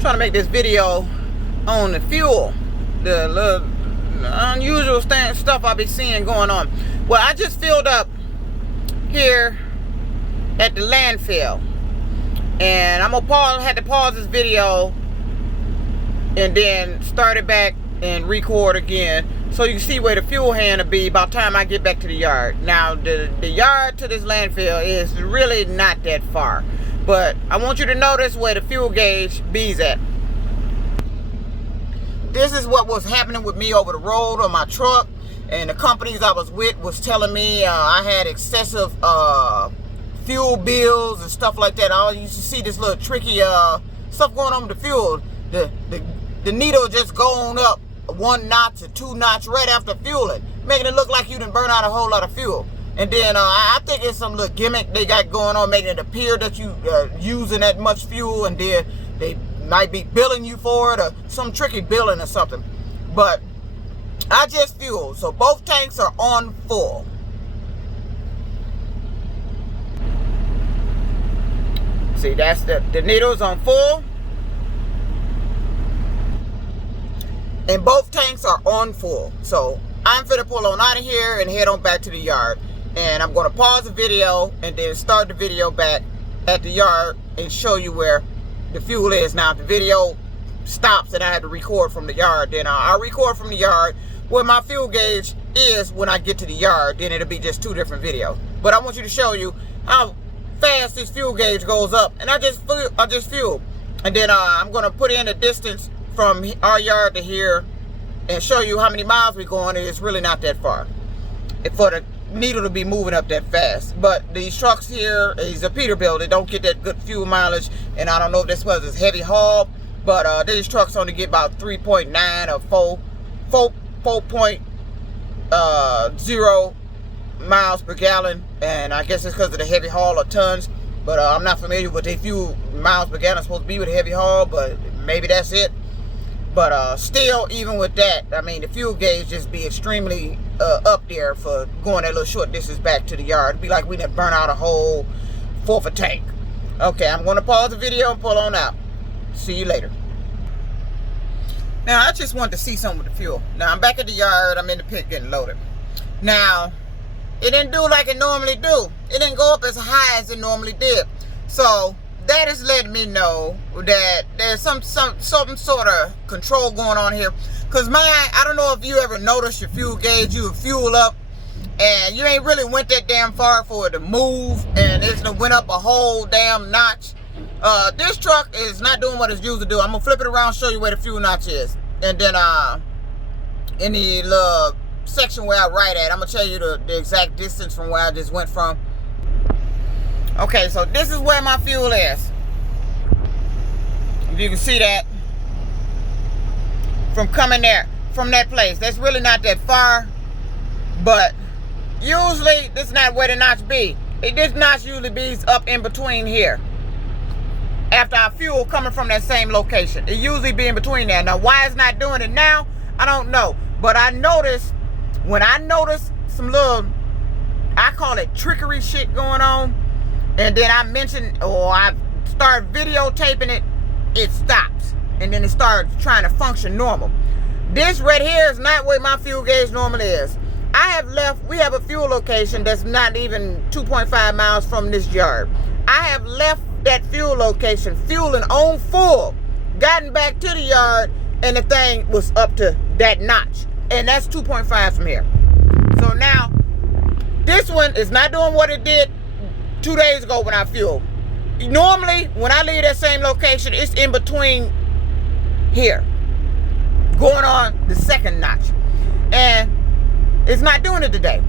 trying to make this video on the fuel, the little unusual stuff I be seeing going on. Well, I just filled up here at the landfill, and I'm gonna had to pause this video and then start it back and record again so you can see where the fuel hand will be by the time I get back to the yard. Now the yard to this landfill is really not that far, but I want you to notice where the fuel gauge bees at. This is what was happening with me over the road on my truck, and the companies I was with was telling me I had excessive fuel bills and stuff like that. I used to see this little tricky stuff going on with the fuel. The needle just going up 1 notch or 2 notch right after fueling, making it look like you didn't burn out a whole lot of fuel. And then I think it's some little gimmick they got going on, making it appear that you using that much fuel, and then they might be billing you for it, or some tricky billing or something. But I just fueled, so both tanks are on full. See, that's the needle's on full, and both tanks are on full. So I'm finna pull on out of here and head on back to the yard. And I'm gonna pause the video and then start the video back at the yard and show you where the fuel is. Now, if the video stops and I have to record from the yard, then I'll record from the yard where my fuel gauge is when I get to the yard. Then it'll be just 2 different videos. But I want you to show you how fast this fuel gauge goes up. And I just fueled. And then I'm gonna put in the distance from our yard to here and show you how many miles we're going. It's really not that far for the needle to be moving up that fast. But these trucks here is a Peterbilt. They don't get that good fuel mileage, and I don't know if this was a heavy haul, but these trucks only get about 3.9 or 4.0 miles per gallon, and I guess it's because of the heavy haul or tons. But I'm not familiar with the fuel miles per gallon supposed to be with a heavy haul, but maybe that's it. But still, even with that, I mean, the fuel gauge just be extremely up there for going that little short distance back to the yard. It'd be like we didn't burn out a whole 4th of tank. Okay, I'm going to pause the video and pull on out. See you later. Now, I just wanted to see something with the fuel. Now, I'm back at the yard. I'm in the pit getting loaded. Now, it didn't do like it normally do. It didn't go up as high as it normally did. So that is letting me know that there's some sort of control going on here. Cause I don't know if you ever noticed your fuel gauge, you would fuel up and you ain't really went that damn far for it to move, and it's gonna went up a whole damn notch. This truck is not doing what it's used to do. I'm gonna flip it around, show you where the fuel notch is. And then in the little section where I write at, I'm gonna tell you the exact distance from where I just went from. Okay, so this is where my fuel is. If you can see that from coming there, from that place. That's really not that far, but usually this is not where the notch be. This notch usually be up in between here. After our fuel coming from that same location, it usually be in between there. Now, why it's not doing it now, I don't know. But I noticed, when I noticed some little, I call it trickery shit going on, and then I mentioned, or I start videotaping it, it stops. And then it starts trying to function normal. This right here is not where my fuel gauge normally is. We have a fuel location that's not even 2.5 miles from this yard. I have left that fuel location, fueling on full, gotten back to the yard, and the thing was up to that notch. And that's 2.5 from here. So now, this one is not doing what it did 2 days ago when I fueled. Normally, when I leave that same location, it's in between here, going on the 2nd notch, and it's not doing it today.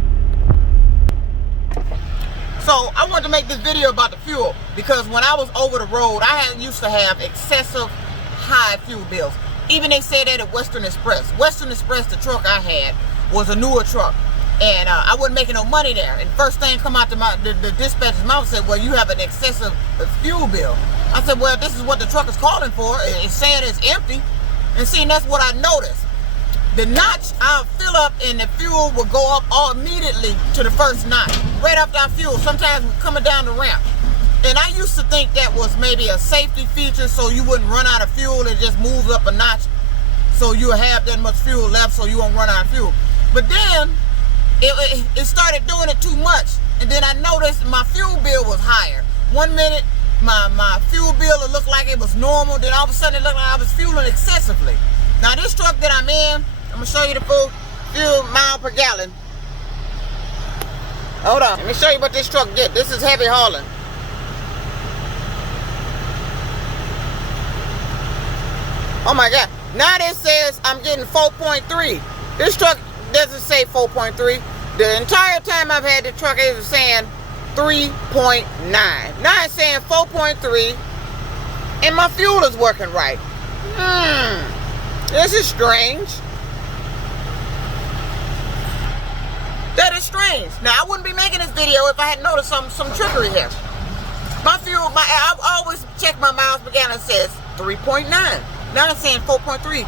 So I wanted to make this video about the fuel, because when I was over the road, I used to have excessive high fuel bills. Even they said that at Western Express. Western Express, the truck I had, was a newer truck, and I wasn't making no money there. And first thing come out to the dispatcher's mouth said, well, you have an excessive fuel bill. I said, well, this is what the truck is calling for. It's saying it's empty. And see, that's what I noticed. The notch, I'll fill up and the fuel will go up all immediately to the 1st notch. Right after I fuel, sometimes we're coming down the ramp. And I used to think that was maybe a safety feature so you wouldn't run out of fuel. It just moves up a notch so you'll have that much fuel left so you won't run out of fuel. But then it started doing it too much. And then I noticed my fuel bill was higher. 1 minute, my fuel bill, it looked like it was normal. Then all of a sudden, it looked like I was fueling excessively. Now, this truck that I'm in, I'm going to show you the full fuel mile per gallon. Hold on. Let me show you what this truck get. This is heavy hauling. Oh, my God. Now this says I'm getting 4.3. This truck doesn't say 4.3. The entire time I've had the truck, it was saying 3.9. Now it's saying 4.3, and my fuel is working right. This is strange. That is strange. Now I wouldn't be making this video if I had noticed some trickery here. My fuel, I always check my miles per gallon. It says 3.9. Now it's saying 4.3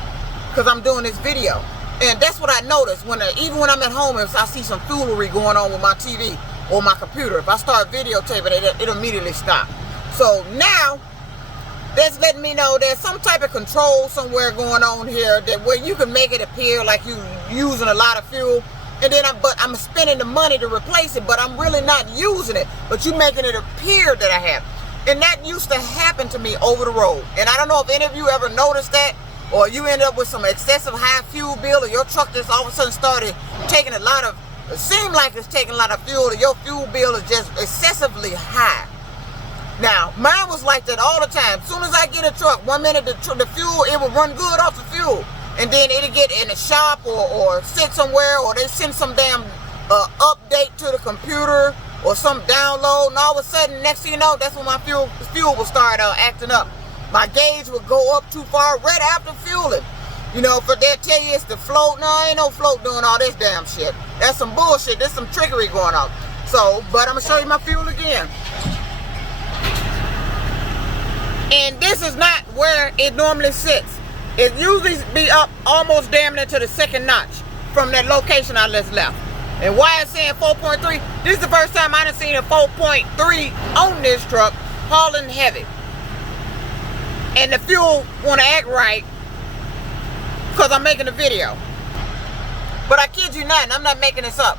because I'm doing this video. And that's what I noticed even when I'm at home, if I see some foolery going on with my TV or my computer, if I start videotaping it, it'll immediately stop. So now that's letting me know there's some type of control somewhere going on here that where you can make it appear like you using a lot of fuel, and then I'm spending the money to replace it, but I'm really not using it. But you making it appear that I have. And that used to happen to me over the road. And I don't know if any of you ever noticed that, or you end up with some excessive high fuel bill, or your truck just all of a sudden started taking it seemed like it's taking a lot of fuel, or your fuel bill is just excessively high. Now, mine was like that all the time. As soon as I get a truck, 1 minute the fuel, it will run good off the fuel. And then it'll get in the shop or sit somewhere, or they send some damn update to the computer or some download, and all of a sudden, next thing you know, that's when my fuel will start acting up. My gauge will go up too far right after fueling. You know, for they'll tell you it's the float. No, ain't no float doing all this damn shit. That's some bullshit. There's some trickery going on. So, but I'm going to show you my fuel again. And this is not where it normally sits. It usually be up almost damn near to the second notch from that location I just left. And why it's saying 4.3, this is the first time I done seen a 4.3 on this truck hauling heavy. And the fuel want to act right because I'm making a video. But I kid you not, and I'm not making this up.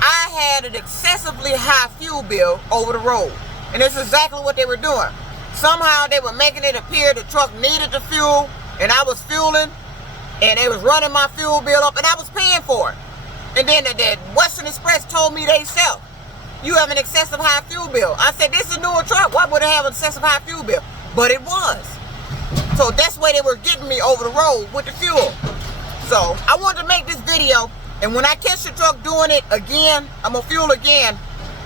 I had an excessively high fuel bill over the road. And it's exactly what they were doing. Somehow they were making it appear the truck needed the fuel, and I was fueling, and they was running my fuel bill up, and I was paying for it. And then the Western Express told me they sell. You have an excessive high fuel bill. I said, this is a newer truck. Why would it have an excessive high fuel bill? But it was. So that's why they were getting me over the road with the fuel. So I wanted to make this video, and when I catch the truck doing it again, I'm gonna fuel again.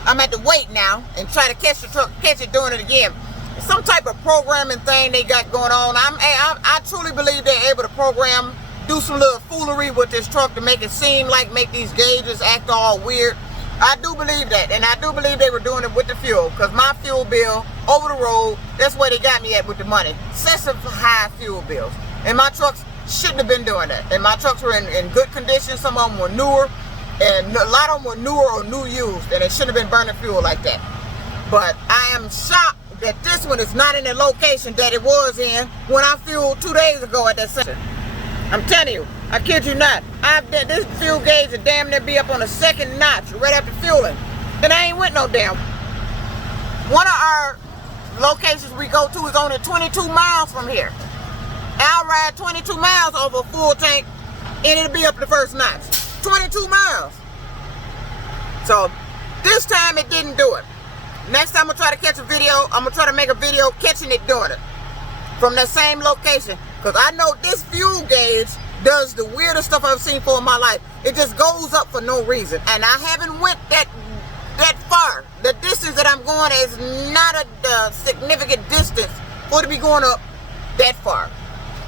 I'm at the wait now and try to catch the truck, catch it doing it again. Some type of programming thing they got going on. I truly believe they're able to program, do some little foolery with this truck to make it seem like, make these gauges act all weird. I do believe that, and I do believe they were doing it with the fuel, because my fuel bill over the road, that's where they got me at with the money. Excessive high fuel bills. And my trucks shouldn't have been doing that. And my trucks were in good condition. Some of them were newer, and a lot of them were newer or new used, and they shouldn't have been burning fuel like that. But I am shocked that this one is not in the location that it was in when I fueled 2 days ago at that center. I'm telling you, I kid you not. This fuel gauge would damn near be up on the second notch right after fueling. And I ain't went no damn. One of our locations we go to is only 22 miles from here. I'll ride 22 miles over a full tank and it'll be up the first notch. 22 miles. So this time it didn't do it. Next time I'm gonna try to catch a video, I'm gonna try to make a video catching it doing it from that same location. Because I know this fuel gauge does the weirdest stuff I've seen for in my life. It just goes up for no reason. And I haven't went that far. The distance that I'm going is not a significant distance for it to be going up that far.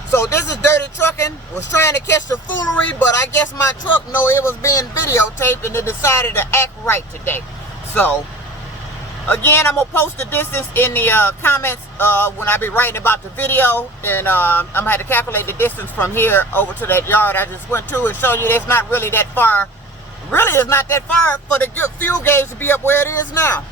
So this is Dirty Trucking. Was trying to catch the foolery, but I guess my truck know it was being videotaped and it decided to act right today. So again, I'm going to post the distance in the comments when I be writing about the video. And I'm going to have to calculate the distance from here over to that yard I just went to and show you it's not really that far. Really, it's not that far for the fuel gauge to be up where it is now.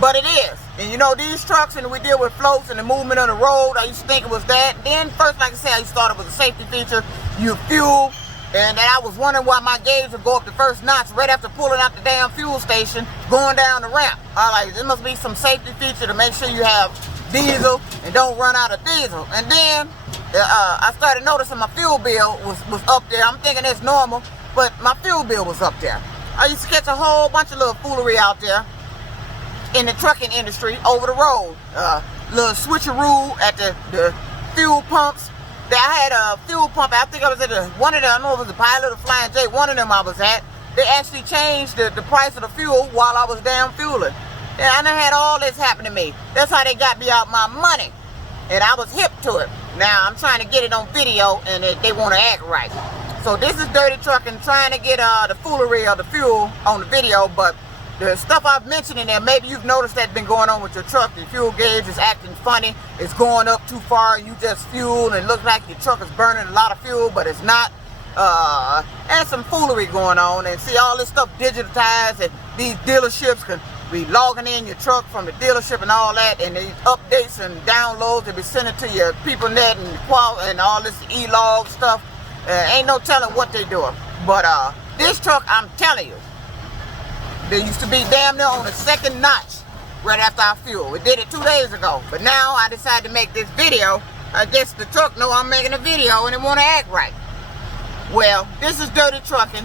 But it is. And you know, these trucks, and we deal with floats and the movement on the road, I used to think it was that. Then first, like I said, I used to thought it was a safety feature. You fuel, and then I was wondering why my gauge would go up the first notch right after pulling out the damn fuel station, going down the ramp. I like, there must be some safety feature to make sure you have diesel and don't run out of diesel. And then I started noticing my fuel bill was up there. I'm thinking it's normal, but my fuel bill was up there. I used to catch a whole bunch of little foolery out there in the trucking industry over the road. Little switcheroo at the fuel pumps. I had a fuel pump, I think I was at one of them, I don't know if it was the Pilot or Flying J, one of them I was at. They actually changed the price of the fuel while I was damn fueling. And I done had all this happen to me. That's how they got me out my money. And I was hip to it. Now I'm trying to get it on video, and they want to act right. So this is Dirty Trucking, trying to get the foolery of the fuel on the video, but the stuff I've mentioned in there, maybe you've noticed that's been going on with your truck. The fuel gauge is acting funny. It's going up too far. You just fuel and it looks like your truck is burning a lot of fuel, but it's not. And some foolery going on. And see all this stuff digitized, and these dealerships can be logging in your truck from the dealership and all that, and these updates and downloads to be sent to your PeopleNet and all this e-log stuff. Ain't no telling what they doing. But this truck, I'm telling you, they used to be damn near on the second notch right after I fuel. We did it 2 days ago. But now I decided to make this video. I guess the truck know I'm making a video and they want to act right. Well, this is Dirty Trucking.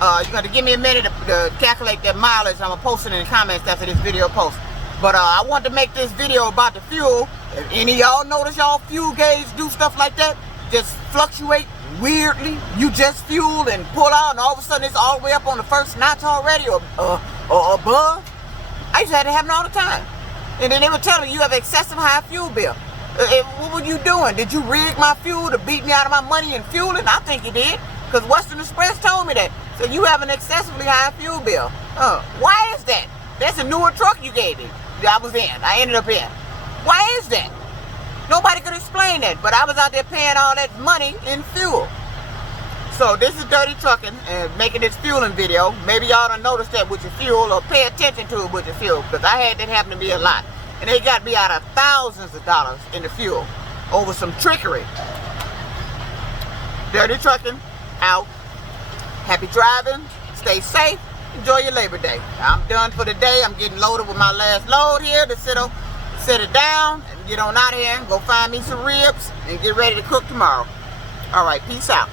You're going to give me a minute to calculate that mileage. I'm going to post it in the comments after this video post. But I want to make this video about the fuel. If any of y'all notice y'all fuel gauge do stuff like that, just fluctuate weirdly. You just fuel and pull out, and all of a sudden it's all the way up on the first notch already, or above. I used to have it happen all the time. And then they would tell me you have excessive high fuel bill. What were you doing? Did you rig my fuel to beat me out of my money in fueling? I think you did, because Western Express told me that. So you have an excessively high fuel bill. Why is that? That's a newer truck you gave me. I ended up in. Why is that? Nobody could explain that, but I was out there paying all that money in fuel. So this is Dirty Trucking and making this fueling video. Maybe y'all done noticed that with your fuel, or pay attention to it with your fuel, because I had that happen to me a lot. And they got me out of thousands of dollars in the fuel over some trickery. Dirty Trucking, out. Happy driving, stay safe, enjoy your Labor Day. I'm done for the day. I'm getting loaded with my last load here to sit it down and get on out of here and go find me some ribs and get ready to cook tomorrow. All right, peace out.